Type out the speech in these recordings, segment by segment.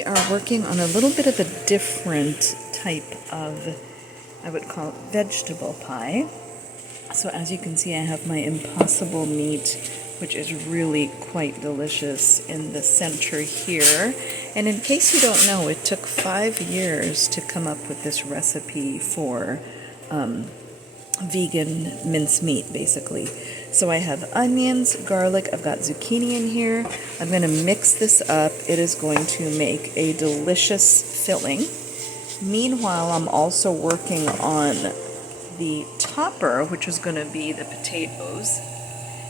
We are working on a little bit of a different type of, I would call it vegetable pie. So as you can see, I have my impossible meat, which is really quite delicious, in the center here. And in case you don't know, it took 5 years to come up with this recipe for vegan mincemeat, basically. So I have onions, garlic, I've got zucchini in here. I'm going to mix this up. It is going to make a delicious filling. Meanwhile, I'm also working on the topper, which is going to be the potatoes.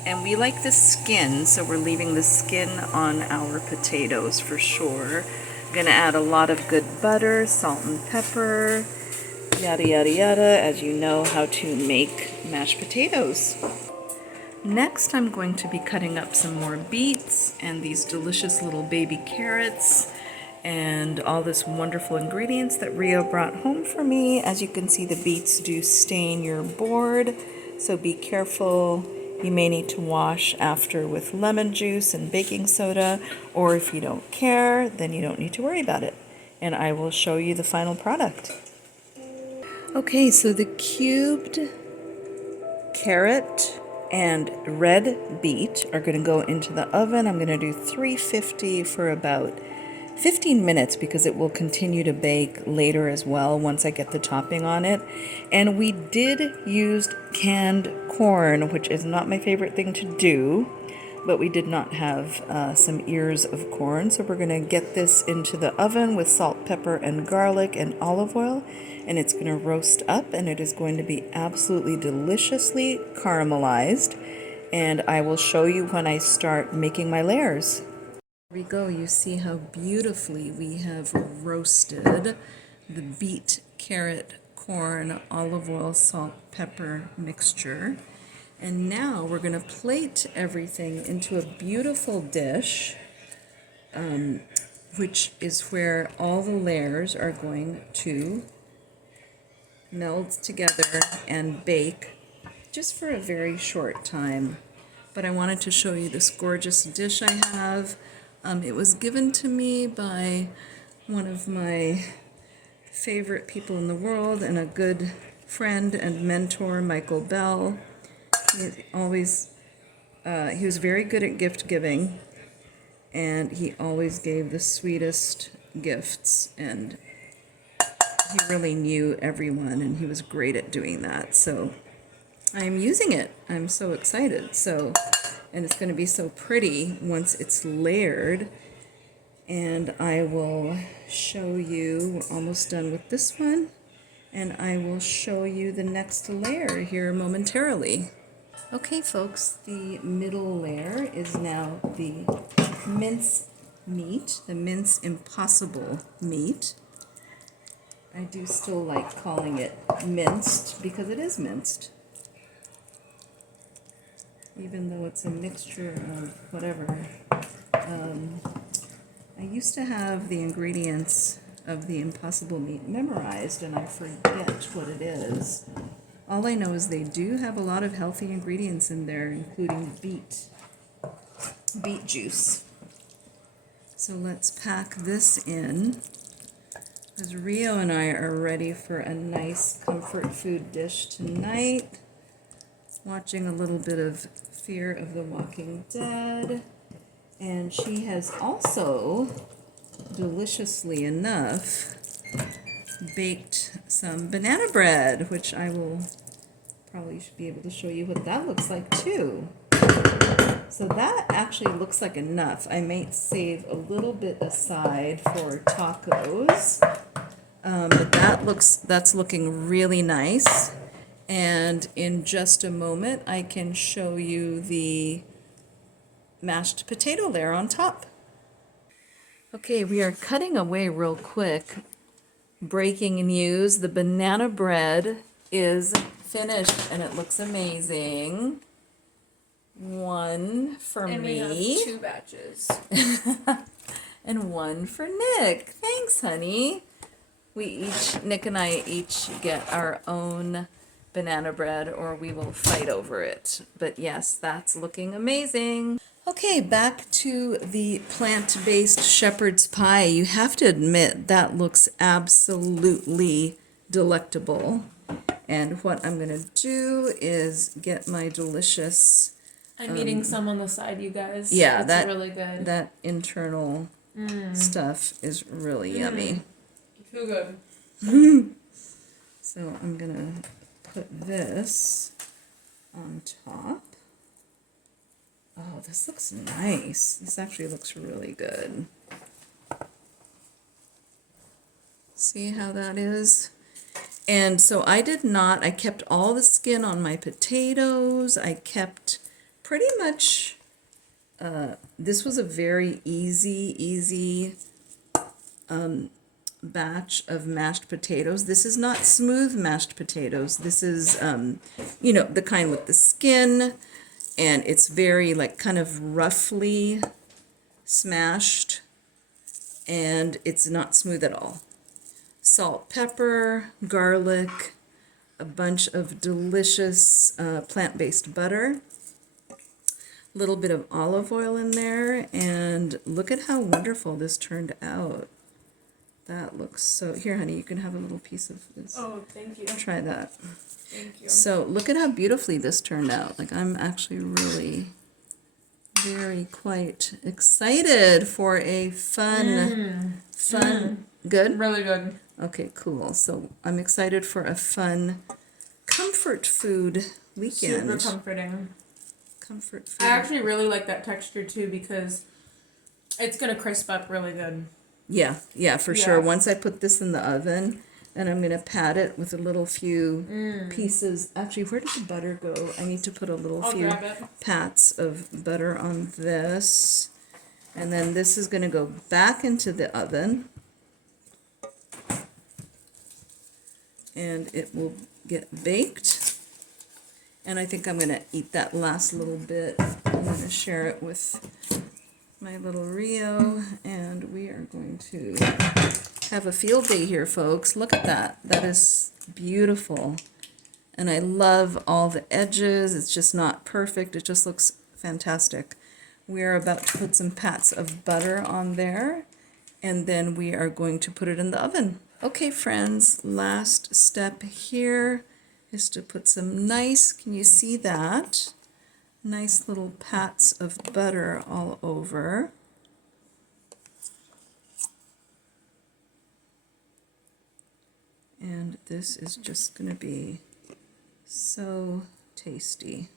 And we like the skin, so we're leaving the skin on our potatoes for sure. I'm going to add a lot of good butter, salt and pepper, yada yada yada, as you know how to make mashed potatoes. Next, I'm going to be cutting up some more beets and these delicious little baby carrots and all this wonderful ingredients that Rio brought home for me. As you can see, the beets do stain your board, so be careful. You may need to wash after with lemon juice and baking soda, or if you don't care, then you don't need to worry about it. And I will show you the final product. Okay, so the cubed carrot and red beet are going to go into the oven. I'm going to do 350 for about 15 minutes because it will continue to bake later as well once I get the topping on it. And we did use canned corn, which is not my favorite thing to do, but we did not have some ears of corn. So we're going to get this into the oven with salt, pepper, and garlic and olive oil. And it's going to roast up, and it is going to be absolutely deliciously caramelized. And I will show you when I start making my layers. Here we go. You see how beautifully we have roasted the beet, carrot, corn, olive oil, salt, pepper mixture. And now we're going to plate everything into a beautiful dish, which is where all the layers are going to meld together and bake just for a very short time. But I wanted to show you this gorgeous dish I have. It was given to me by one of my favorite people in the world and a good friend and mentor, Michael Bell. He was very good at gift giving, and he always gave the sweetest gifts, and he really knew everyone, and he was great at doing that. So I'm using it. I'm so excited. And it's going to be so pretty once it's layered. And I will show you, we're almost done with this one, and I will show you the next layer here momentarily. Okay, folks, the middle layer is now the mince meat, the mince impossible meat. I do still like calling it minced because it is minced, even though it's a mixture of whatever. I used to have the ingredients of the impossible meat memorized, and I forget what it is. All I know is they do have a lot of healthy ingredients in there, including beet juice. So let's pack this in, because Rio and I are ready for a nice comfort food dish tonight. Watching a little bit of Fear of the Walking Dead. And she has also, deliciously enough, baked some banana bread, which I will probably should be able to show you what that looks like too. So that actually looks like enough. I might save a little bit aside for tacos, but that's looking really nice. And in just a moment, I can show you the mashed potato layer on top. Okay, we are cutting away real quick. Breaking news, the banana bread is finished and it looks amazing. One for me. And we have 2 batches. And one for Nick. Thanks, honey. Nick and I each get our own banana bread, or we will fight over it. But yes, that's looking amazing. Okay, back to the plant-based shepherd's pie. You have to admit that looks absolutely delectable. And what I'm gonna do is get my delicious, I'm eating some on the side, you guys. yeah, It's that really good. that internal stuff is really yummy. Too good. So I'm gonna put this on top. Oh, this looks nice. This actually looks really good. See how that is? And so I kept all the skin on my potatoes. I kept pretty much, this was a very easy batch of mashed potatoes. This is not smooth mashed potatoes. This is, the kind with the skin, and it's very like kind of roughly smashed, and it's not smooth at all. Salt, pepper, garlic, a bunch of delicious plant-based butter, a little bit of olive oil in there, and look at how wonderful this turned out. That looks so... Here, honey, you can have a little piece of this. Oh, thank you. Try that. Thank you. So look at how beautifully this turned out. Like, I'm actually really very quite excited for a fun, good? Really good. Okay, cool. So I'm excited for a fun comfort food weekend. Super comforting. Comfort food. I actually really like that texture too because it's gonna crisp up really good. Yeah, for sure. Once I put this in the oven, and I'm gonna pat it with a little few pieces. Actually, where did the butter go? I need to put a little I'll few grab it. pats of butter on this. And then this is gonna go back into the oven. And it will get baked. And I think I'm gonna eat that last little bit. I'm gonna share it with my little Rio, and we are going to have a field day here, folks. Look at that. That is beautiful. And I love all the edges. It's just not perfect. It just looks fantastic. We are about to put some pats of butter on there, and then we are going to put it in the oven. Okay, friends, last step here is to put some nice, can you see that? Nice little pats of butter all over. And this is just going to be so tasty.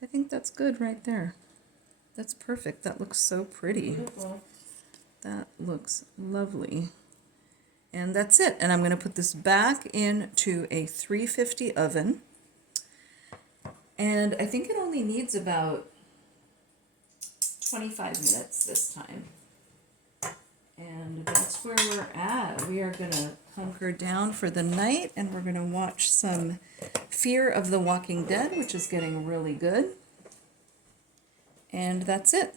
I think that's good right there. That's perfect. That looks so pretty. Beautiful. That looks lovely. And that's it. And I'm going to put this back into a 350 oven. And I think it only needs about 25 minutes this time. And that's where we're at. We are going to hunker down for the night, and we're going to watch some Fear of the Walking Dead, which is getting really good. And that's it.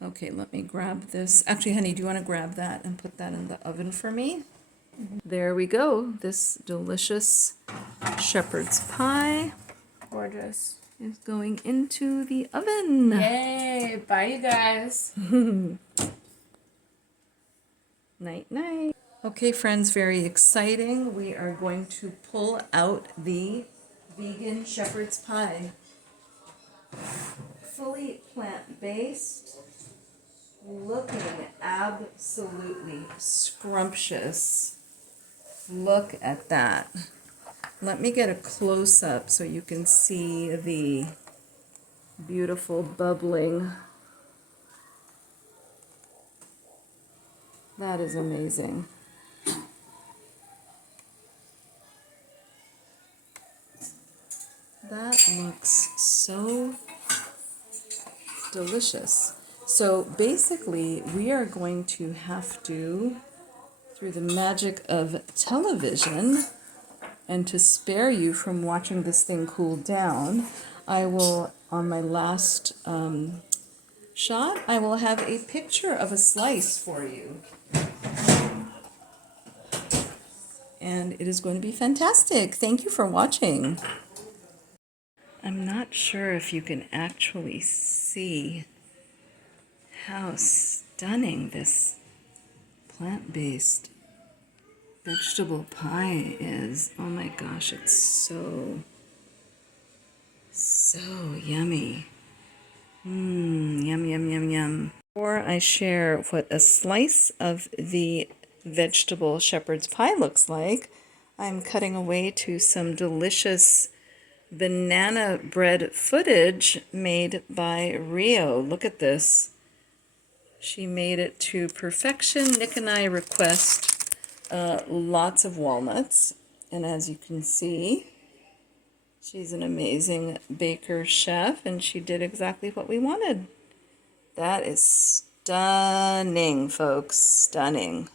Okay, let me grab this. Actually, honey, do you want to grab that and put that in the oven for me? There we go. This delicious shepherd's pie Gorgeous. is going into the oven. Yay! Bye, you guys. Night, night. Okay, friends, very exciting. We are going to pull out the vegan shepherd's pie. Fully plant-based, looking absolutely scrumptious. Look at that. Let me get a close-up so you can see the beautiful bubbling. That is amazing. That looks so delicious. So basically, we are going to have to, through the magic of television, and to spare you from watching this thing cool down, I will, on my last shot, I will have a picture of a slice for you. And it is going to be fantastic. Thank you for watching. I'm not sure if you can actually see how stunning this plant-based vegetable pie is. Oh my gosh, it's so yummy. Yum, yum, yum, yum. Before I share what a slice of the vegetable shepherd's pie looks like, I'm cutting away to some delicious banana bread footage made by Rio. Look at this. She made it to perfection. Nick and I request lots of walnuts, and as you can see, she's an amazing baker chef, and she did exactly what we wanted. That is stunning, folks. Stunning.